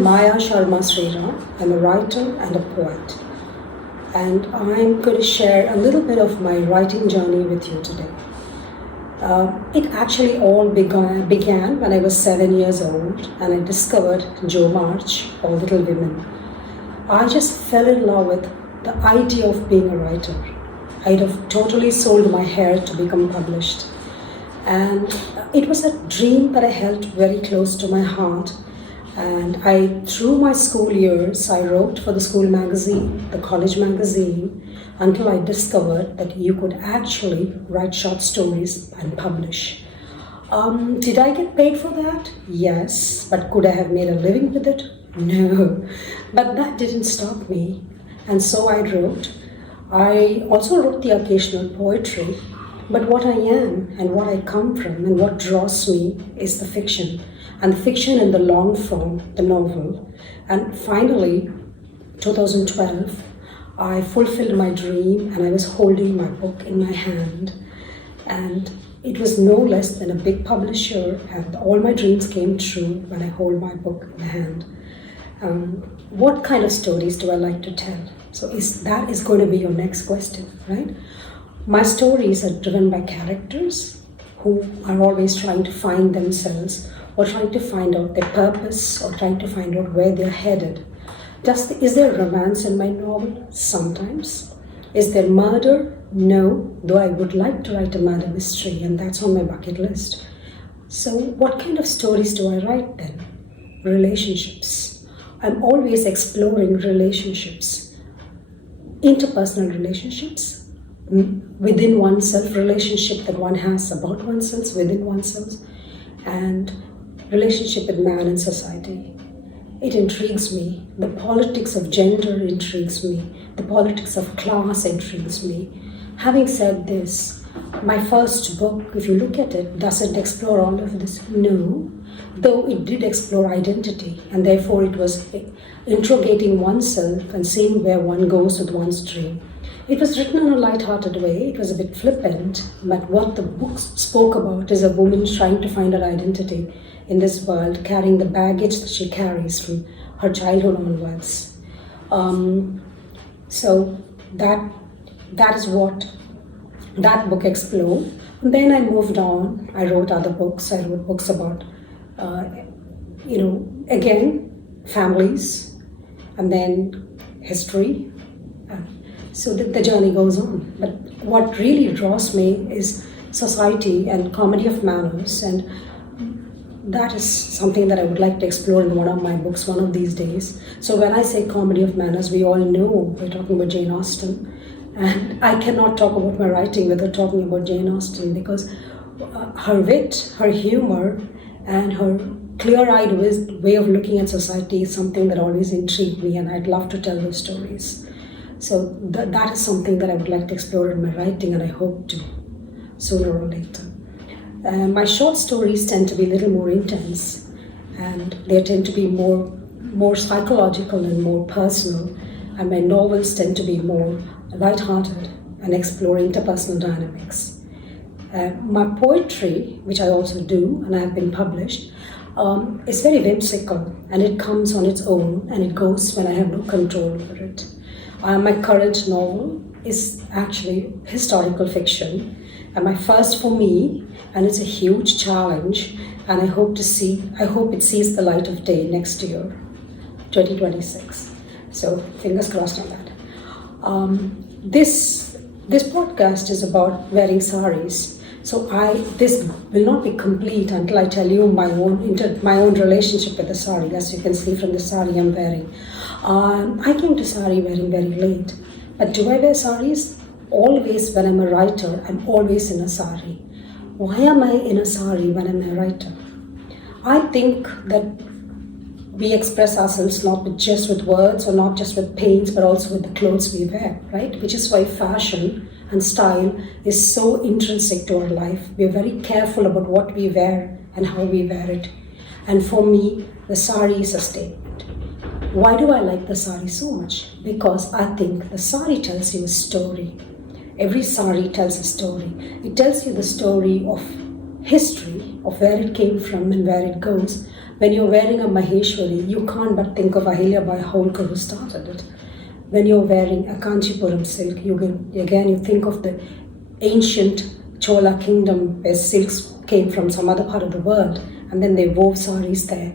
I'm Maya Sharma Sriram. I'm a writer and a poet. And I'm going to share a little bit of my writing journey with you today. It actually all began when I was 7 years old and I discovered Jo March or Little Women. I just fell in love with the idea of being a writer. I'd have totally sold my hair to become published. And it was a dream that I held very close to my heart. And through my school years, I wrote for the school magazine, the college magazine, until I discovered that you could actually write short stories and publish. Did I get paid for that? Yes. But could I have made a living with it? No. But that didn't stop me. And so I wrote. I also wrote the occasional poetry. But what I am and what I come from and what draws me is the fiction. And fiction in the long form, the novel. And finally, 2012, I fulfilled my dream and I was holding my book in my hand. And it was no less than a big publisher, and all my dreams came true when I hold my book in my hand. What kind of stories do I like to tell? So that is going to be your next question, right? My stories are driven by characters who are always trying to find themselves, or trying to find out their purpose, or trying to find out where they're headed. Is there romance in my novel? Sometimes. Is there murder? No, though I would like to write a murder mystery, and that's on my bucket list. So what kind of stories do I write then? Relationships. I'm always exploring relationships. Interpersonal relationships, within oneself, relationship that one has about oneself, within oneself, and relationship with man and society. It intrigues me. The politics of gender intrigues me. The politics of class intrigues me. Having said this, my first book, if you look at it, doesn't explore all of this. No, though it did explore identity, and therefore it was interrogating oneself and seeing where one goes with one's dream. It was written in a light-hearted way. It was a bit flippant, but what the book spoke about is a woman trying to find her identity in this world, carrying the baggage that she carries from her childhood onwards. So that is what that book explored. And then I moved on. I wrote other books. I wrote books about, again, families, and then history. So the journey goes on. But what really draws me is society and comedy of manners, and that is something that I would like to explore in one of my books one of these days. So when I say comedy of manners, we all know we're talking about Jane Austen. And I cannot talk about my writing without talking about Jane Austen, because her wit, her humor, and her clear-eyed way of looking at society is something that always intrigued me, and I'd love to tell those stories. So that is something that I would like to explore in my writing, and I hope to, sooner or later. My short stories tend to be a little more intense, and they tend to be more psychological and more personal, and my novels tend to be more light-hearted and explore interpersonal dynamics. My poetry, which I also do, and I have been published, is very whimsical, and it comes on its own, and it goes when I have no control over it. My current novel is actually historical fiction, and my first for me, and it's a huge challenge, and I hope it sees the light of day next year, 2026. So fingers crossed on that. This podcast is about wearing saris. So this will not be complete until I tell you my own relationship with the sari, as you can see from the sari I'm wearing. I came to sari wearing very late. But do I wear saris? Always when I'm a writer, I'm always in a sari. Why am I in a sari when I'm a writer? I think that we express ourselves not just with words or not just with paints, but also with the clothes we wear, right? Which is why fashion and style is so intrinsic to our life. We're very careful about what we wear and how we wear it. And for me, the sari is a statement. Why do I like the sari so much? Because I think the sari tells you a story. Every sari tells a story. It tells you the story of history, of where it came from and where it goes, When you're wearing a Maheshwari, you can't but think of Ahilya Bai Holkar who started it. When you're wearing a Kanchipuram silk, you think of the ancient Chola kingdom where silks came from some other part of the world and then they wove saris there.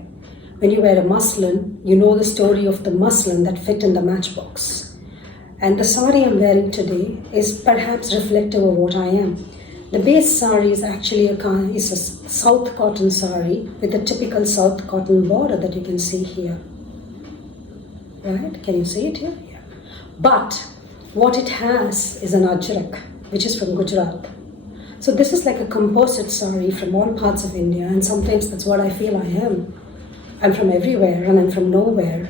When you wear a muslin, you know the story of the muslin that fit in the matchbox. And the sari I'm wearing today is perhaps reflective of what I am. The base sari is actually a South cotton sari with a typical South cotton border that you can see here. Right? Can you see it here? Yeah. But what it has is an ajrak, which is from Gujarat. So this is like a composite sari from all parts of India, and sometimes that's what I feel I am. I'm from everywhere and I'm from nowhere.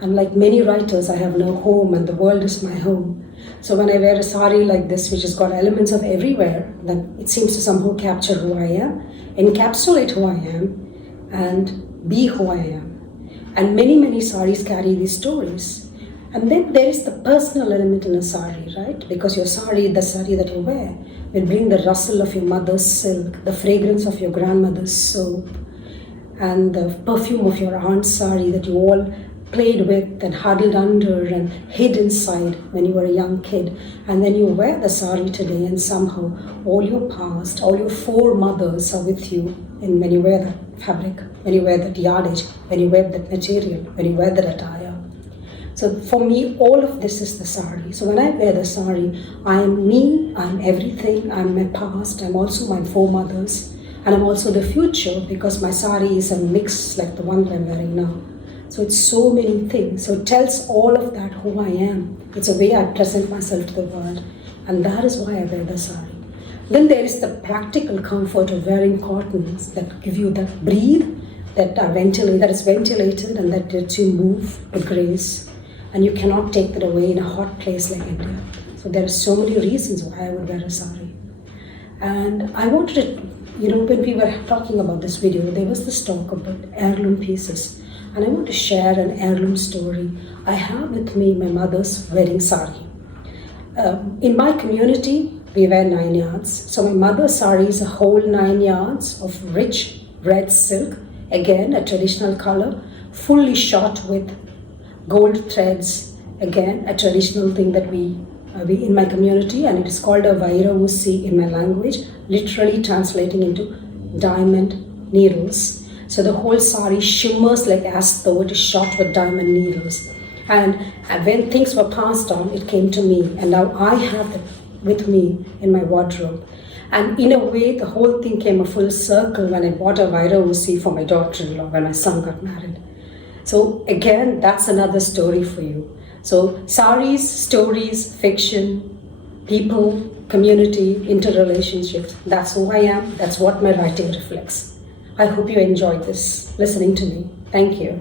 And like many writers, I have no home and the world is my home. So when I wear a sari like this, which has got elements of everywhere, then it seems to somehow capture who I am, encapsulate who I am, and be who I am. And many saris carry these stories. And then there is the personal element in a sari, right? Because your sari, the sari that you wear, will bring the rustle of your mother's silk, the fragrance of your grandmother's soap, and the perfume of your aunt's sari that you all played with and huddled under and hid inside when you were a young kid. And then you wear the sari today and somehow all your past, all your foremothers are with you when you wear that fabric, when you wear that yardage, when you wear that material, when you wear that attire. So for me, all of this is the sari. So when I wear the sari, I am me, I'm everything, I'm my past, I'm also my foremothers, and I'm also the future because my sari is a mix like the one that I'm wearing now. So it's so many things. So it tells all of that who I am. It's a way I present myself to the world. And that is why I wear the sari. Then there is the practical comfort of wearing cottons that give you that breathe, that is ventilated and that lets you move with grace. And you cannot take that away in a hot place like India. So there are so many reasons why I would wear a sari. And I wanted to, when we were talking about this video, there was this talk about heirloom pieces. And I want to share an heirloom story. I have with me my mother's wedding sari. In my community, we wear 9 yards. So my mother's sari is a whole 9 yards of rich red silk. Again, a traditional color, fully shot with gold threads. Again, a traditional thing that we in my community, and it is called a vaira usi in my language, literally translating into diamond needles. So the whole sari shimmers like as though it is shot with diamond needles. And when things were passed on, it came to me. And now I have it with me in my wardrobe. And in a way, the whole thing came a full circle when I bought a vaira usi for my daughter-in-law when my son got married. So again, that's another story for you. So saris, stories, fiction, people, community, interrelationships, that's who I am. That's what my writing reflects. I hope you enjoyed this, listening to me. Thank you.